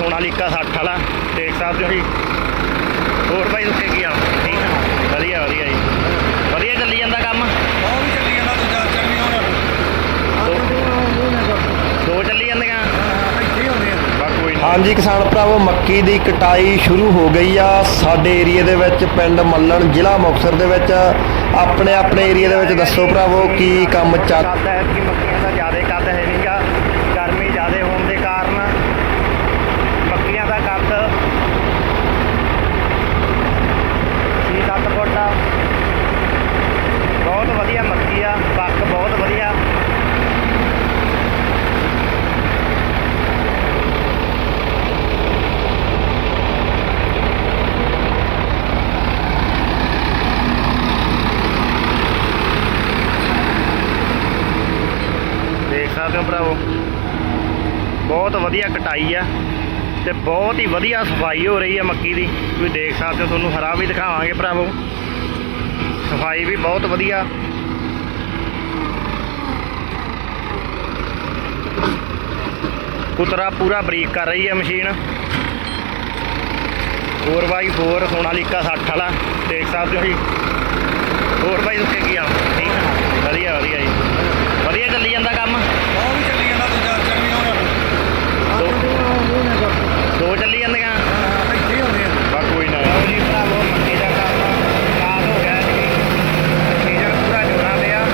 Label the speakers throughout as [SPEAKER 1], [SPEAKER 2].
[SPEAKER 1] ਸੋਨਾਲੀਕਾ 60 ਵਾਲਾ ਦੇਖ ਸਕਦੇ ਹੋ ਜੀ। ਹੋਰ ਭਾਈ ਰੁਕੇ ਕੀ ਆ? ਠੀਕ ਆ। ਵਧੀਆ ਵਧੀਆ ਜੀ। ਵਧੀਆ ਚੱਲੀ ਜਾਂਦਾ ਕੰਮ?
[SPEAKER 2] ਉਹ ਵੀ ਚੱਲੀ ਜਾਂਦਾ ਦੂਜਾ ਚੱਲੀ
[SPEAKER 1] ਦੋ ਚੱਲੀ ਜਾਂਦੀਆਂ?
[SPEAKER 2] ਇੱਥੇ ਹੀ ਹੁੰਦੇ ਆ
[SPEAKER 1] ਬਾ ਕੋਈ ਨਹੀਂ।
[SPEAKER 3] ਹਾਂਜੀ ਕਿਸਾਨ ਭਰਾਵੋ ਮੱਕੀ ਦੀ ਕਟਾਈ ਸ਼ੁਰੂ ਹੋ ਗਈ ਆ। ਸਾਡੇ ਏਰੀਆ ਦੇ ਵਿੱਚ ਪਿੰਡ ਮੱਲਣ ਜ਼ਿਲ੍ਹਾ ਮੁਕਤਸਰ ਦੇ ਵਿੱਚ। ਆਪਣੇ ਆਪਣੇ ਏਰੀਆ ਦੇ ਵਿੱਚ ਦੱਸੋ ਭਰਾਵੋ ਕੀ ਕੰਮ ਚੱਲ
[SPEAKER 1] ਕੱਦ ਹੈ ਕਿ ਮੱਕੀਆਂ ਦਾ ਜ਼ਿਆਦਾ ਕੱਦ ਹੈ ਨਹੀਂਗਾ ਗਰਮੀ ਜ਼ਿਆਦਾ ਹੋਣ ਦੇ ਕਾਰਨ ਮੱਕੀਆਂ ਦਾ ਕੱਦ 6-7 ਫੁੱਟ ਆ ਬਹੁਤ ਵਧੀਆ ਮੱਕੀ ਆ ਪੱਕ ਬਹੁਤ ਵਧੀਆ ਦੇਖ ਭਰਾਵੋ। ਬਹੁਤ ਵਧੀਆ ਕਟਾਈ ਆ ਤੇ ਬਹੁਤ ਹੀ ਵਧੀਆ ਸਫ਼ਾਈ ਹੋ ਰਹੀ ਹੈ ਮੱਕੀ ਦੀ। ਤੁਸੀਂ ਦੇਖ ਸਕਦੇ ਹੋ, ਤੁਹਾਨੂੰ ਹਰਾ ਵੀ ਦਿਖਾਵਾਂਗੇ ਭਰਾਵੋ। ਸਫ਼ਾਈ ਵੀ ਬਹੁਤ ਵਧੀਆ। ਕੁਤਰਾ ਪੂਰਾ ਬਰੀਕ ਕਰ ਰਹੀ ਹੈ ਮਸ਼ੀਨ। 4x4 ਸੋਨਾਲੀਕਾ 60 ਵਾਲਾ, ਦੇਖ ਸਕਦੇ ਹੋ ਜੀ। ਹੋਰ ਭਾਈ ਰੁਕੇ ਕੀ ਆ ਵਧੀਆ ਵਧੀਆ ਜੀ ਵਧੀਆ ਚੱਲੀ ਜਾਂਦਾ ਕੰਮ
[SPEAKER 2] ਉਹ ਵੀ ਚੱਲੀ ਜਾਂਦਾ ਦੂਜਾ ਚੱਲੀ
[SPEAKER 1] ਦੋ ਚੱਲੀ ਜਾਂਦੀਆਂ
[SPEAKER 2] ਇੱਥੇ ਹੀ ਹੁੰਦੇ ਆ
[SPEAKER 1] ਬਾ ਕੋਈ ਨਾ ਲਓ ਜੀ ਭਰਾਵੋ ਮੱਕੀ ਦਾ ਕੰਮ ਸਟਾਰਟ ਹੋ ਗਿਆ ਜੀ ਸੀਜ਼ਨ ਪੂਰਾ ਜੋਰਾਂ ਤੇ ਆ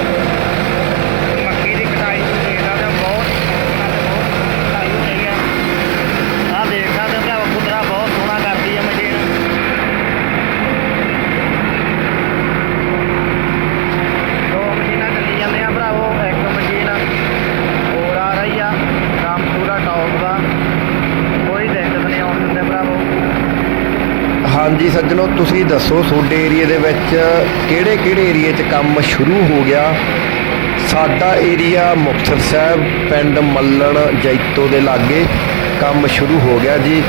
[SPEAKER 1] ਮੱਕੀ ਦੀ ਕਟਾਈ ਨੂੰ ਦੇਖਦਾ ਤਾਂ ਬਹੁਤ ਬਹੁਤ ਕਟਾਈ ਹੋ ਰਹੀ ਆ ਆ ਦੇਖ ਸਕਦੇ ਹੋ ਭਰਾਵੋ ਕੁਦਰਾ ਬਹੁਤ ਸੋਹਣਾ ਕਰਦੀ ਆ ਮਸ਼ੀਨ ਦੋ ਮਸ਼ੀਨਾਂ ਚੱਲੀ ਜਾਂਦੀਆਂ ਭਰਾਵੋ ਇੱਕ ਮਸ਼ੀਨ ਹੋਰ ਆ ਰਹੀ ਆ ਕੰਮ ਪੂਰਾ ਟੌਪ ਦਾ ਕੋਈ ਦਿੱਕਤ ਨਹੀਂ ਆਉਣ ਦਿੰਦੇ ਭਰਾਵੋ
[SPEAKER 3] ਹਾਂਜੀ ਸੱਜਣੋ, ਤੁਸੀਂ ਦੱਸੋ ਤੁਹਾਡੇ ਏਰੀਆ ਦੇ ਵਿੱਚ ਕਿਹੜੇ ਕਿਹੜੇ ਏਰੀਆ 'ਚ ਕੰਮ ਸ਼ੁਰੂ ਹੋ ਗਿਆ? ਸਾਡਾ ਏਰੀਆ ਮੁਕਤਸਰ ਸਾਹਿਬ, ਪਿੰਡ ਮੱਲਣ, ਜੈਤੋ ਦੇ ਲਾਗੇ ਕੰਮ ਸ਼ੁਰੂ ਹੋ ਗਿਆ ਜੀ।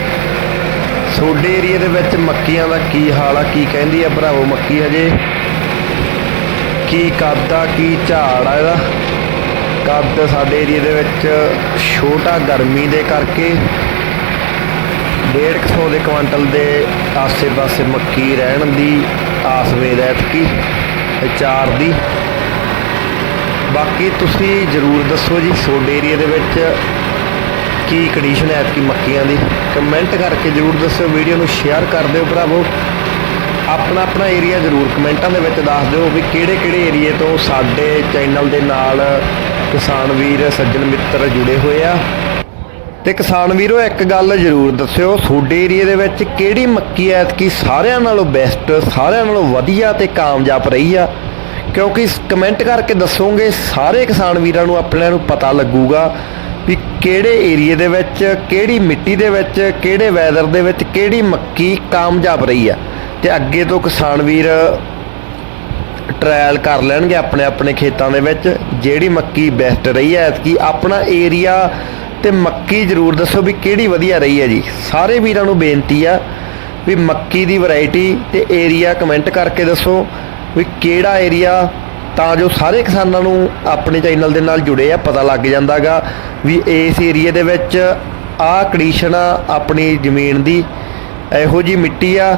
[SPEAKER 3] ਤੁਹਾਡੇ ਏਰੀਆ ਦੇ ਵਿੱਚ ਮੱਕੀਆਂ ਦਾ ਕੀ ਹਾਲ ਆ, ਕੀ ਕਹਿੰਦੀ ਆ ਭਰਾਵੋ ਮੱਕੀ ਹਜੇ? ਕੀ ਕੱਦ ਆ, ਕੀ ਝਾੜ ਆ ਇਹਦਾ? ਕੱਦ ਸਾਡੇ ਏਰੀਆ ਦੇ ਵਿੱਚ ਛੋਟਾ ਗਰਮੀ ਦੇ ਕਰਕੇ 150 ਦੇ ਕੁਆਂਟਲ ਦੇ ਆਸੇ-ਪਾਸੇ ਮੱਕੀ ਰਹਿਣ ਦੀ ਆਸ ਵੇਦ ਐਤਕੀ, ਤੇ ਚਾਰ ਦੀ। ਬਾਕੀ ਤੁਸੀਂ ਜਰੂਰ ਦੱਸੋ ਜੀ, ਤੁਹਾਡੇ ਏਰੀਆ ਦੇ ਵਿੱਚ ਕੀ ਕੰਡੀਸ਼ਨ ਹੈ ਐਤਕੀ ਮੱਕੀਆਂ ਦੀ? ਕਮੈਂਟ ਕਰਕੇ ਜਰੂਰ ਦੱਸਿਓ ਵੀਡੀਓ ਨੂੰ ਸ਼ੇਅਰ ਕਰ ਦਿਓ ਭਰਾਵੋ। ਆਪਣਾ ਆਪਣਾ ਏਰੀਆ ਜਰੂਰ ਕਮੈਂਟਾਂ ਦੇ ਵਿੱਚ ਦੱਸ ਦਿਓ ਵੀ ਕਿਹੜੇ ਕਿਹੜੇ ਏਰੀਏ ਤੋਂ ਸਾਡੇ ਚੈਨਲ ਦੇ ਨਾਲ ਕਿਸਾਨ ਵੀਰ, ਸੱਜਣ ਮਿੱਤਰ ਜੁੜੇ ਹੋਏ ਆ। ਤੇ ਕਿਸਾਨ ਵੀਰੋ, ਇੱਕ ਗੱਲ ਜਰੂਰ ਦੱਸਿਓ, ਤੁਹਾਡੇ ਏਰੀਆ ਦੇ ਵਿੱਚ ਕਿਹੜੀ ਮੱਕੀ ਐਤਕੀ ਸਾਰਿਆਂ ਨਾਲੋਂ ਬੈਸਟ ਸਾਰਿਆਂ ਨਾਲੋਂ ਵਧੀਆ ਤੇ ਕਾਮਯਾਬ ਰਹੀ ਆ? ਕਿਉਂਕਿ ਕਮੈਂਟ ਕਰਕੇ ਦੱਸੋਗੇ, ਸਾਰੇ ਕਿਸਾਨ ਵੀਰਾਂ ਨੂੰ ਆਪਣਿਆਂ ਨੂੰ ਪਤਾ ਲੱਗੂਗਾ ਵੀ ਕਿਹੜੇ ਏਰੀਆ ਦੇ ਵਿੱਚ, ਕਿਹੜੀ ਮਿੱਟੀ ਦੇ ਵਿੱਚ, ਕਿਹੜੇ ਵੈਦਰ ਦੇ ਵਿੱਚ ਕਿਹੜੀ ਮੱਕੀ ਕਾਮਯਾਬ ਰਹੀ ਆ। ਤੇ ਅੱਗੇ ਤੋਂ ਕਿਸਾਨ ਵੀਰ ਟ੍ਰਾਇਲ ਕਰ ਲੈਣਗੇ ਆਪਣੇ ਆਪਣੇ ਖੇਤਾਂ ਦੇ ਵਿੱਚ, ਜਿਹੜੀ ਮੱਕੀ ਬੈਸਟ ਰਹੀ ਹੈ ਐਤਕੀ, ਆਪਣਾ ਏਰੀਆ ਤੇ ਮੱਕੀ ਜ਼ਰੂਰ ਦੱਸੋ ਵੀ ਕਿਹੜੀ ਵਧੀਆ ਰਹੀ ਹੈ ਜੀ। ਸਾਰੇ ਵੀਰਾਂ ਨੂੰ ਬੇਨਤੀ ਆ ਵੀ ਮੱਕੀ ਦੀ ਵੈਰਾਈਟੀ ਤੇ ਏਰੀਆ ਕਮੈਂਟ ਕਰਕੇ ਦੱਸੋ ਵੀ ਕਿਹੜਾ ਏਰੀਆ, ਤਾਂ ਜੋ ਸਾਰੇ ਕਿਸਾਨਾਂ ਨੂੰ ਆਪਣੇ ਚੈਨਲ ਦੇ ਨਾਲ ਜੁੜੇ ਆ, ਪਤਾ ਲੱਗ ਜਾਂਦਾਗਾ ਵੀ ਇਸ ਏਰੀਆ ਦੇ ਵਿੱਚ ਆਹ ਕੰਡੀਸ਼ਨ ਆ ਆਪਣੀ ਜ਼ਮੀਨ ਦੀ, ਇਹੋ ਜੀ ਮਿੱਟੀ ਆ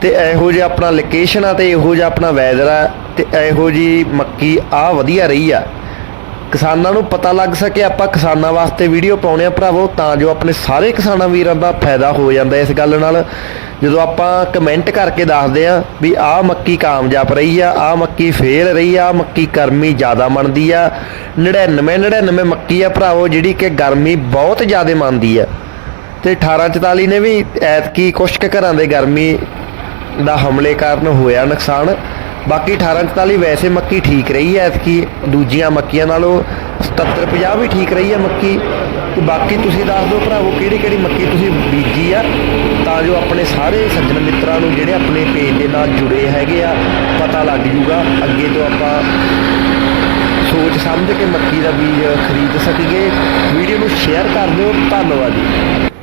[SPEAKER 3] ਤੇ ਇਹੋ ਜਿਹਾ ਆਪਣਾ ਲੋਕੇਸ਼ਨ ਆ ਤੇ ਇਹੋ ਜਿਹਾ ਆਪਣਾ ਵੈਦਰ ਆ ਤੇ ਇਹੋ ਜੀ ਮੱਕੀ ਆ ਵਧੀਆ ਰਹੀ ਆ। ਕਿਸਾਨਾਂ ਨੂੰ ਪਤਾ ਲੱਗ ਸਕੇ, ਆਪਾਂ ਕਿਸਾਨਾਂ ਵਾਸਤੇ ਵੀਡੀਓ ਪਾਉਣੇ ਆ ਭਰਾਵੋ, ਤਾਂ ਜੋ ਆਪਣੇ ਸਾਰੇ ਕਿਸਾਨਾਂ ਵੀਰਾਂ ਦਾ ਫਾਇਦਾ ਹੋ ਜਾਂਦਾ ਇਸ ਗੱਲ ਨਾਲ। ਜਦੋਂ ਆਪਾਂ ਕਮੈਂਟ ਕਰਕੇ ਦੱਸਦੇ ਆ ਵੀ ਆਹ ਮੱਕੀ ਕਾਮਯਾਬ ਰਹੀ ਆ, ਆਹ ਮੱਕੀ ਫੇਲ ਰਹੀ ਆ, ਆਹ ਮੱਕੀ ਗਰਮੀ ਜ਼ਿਆਦਾ ਮੰਨਦੀ ਆ। 99 99 ਮੱਕੀ ਆ ਭਰਾਵੋ, ਜਿਹੜੀ ਕਿ ਗਰਮੀ ਬਹੁਤ ਜ਼ਿਆਦਾ ਮੰਨਦੀ ਆ। ਤੇ 1844 ਨੇ ਵੀ ਐਤਕੀ ਕੁਛ ਕੁ ਘਰਾਂ ਦੇ ਗਰਮੀ ਦਾ ਹਮਲੇ ਕਾਰਨ ਹੋਇਆ ਨੁਕਸਾਨ। ਬਾਕੀ 1844 ਵੈਸੇ ਮੱਕੀ ਠੀਕ ਰਹੀ ਹੈ ਇਸਕੀ ਦੂਜੀਆਂ ਮੱਕੀਆਂ ਨਾਲੋਂ 77 50 ਵੀ ਠੀਕ ਰਹੀ ਹੈ ਮੱਕੀ। ਤੇ ਬਾਕੀ ਤੁਸੀਂ ਦੱਸ ਦਿਓ ਭਰਾਵੋ ਕਿਹੜੀ ਕਿਹੜੀ ਮੱਕੀ ਤੁਸੀਂ ਬੀਜੀ ਆ, ਤਾਂ ਜੋ ਆਪਣੇ ਸਾਰੇ ਸੱਜਣ ਮਿੱਤਰਾਂ ਨੂੰ ਜਿਹੜੇ ਆਪਣੇ ਪੇਜ ਦੇ ਨਾਲ ਜੁੜੇ ਹੈਗੇ ਆ, ਪਤਾ ਲੱਗ ਜੂਗਾ। ਅੱਗੇ ਤੋਂ ਆਪਾਂ ਸੋਚ ਸਮਝ ਕੇ ਮੱਕੀ ਦਾ ਬੀਜ ਖਰੀਦ ਸਕੀਏ। ਵੀਡੀਓ ਨੂੰ ਸ਼ੇਅਰ ਕਰ ਦਿਓ। ਧੰਨਵਾਦ ਜੀ।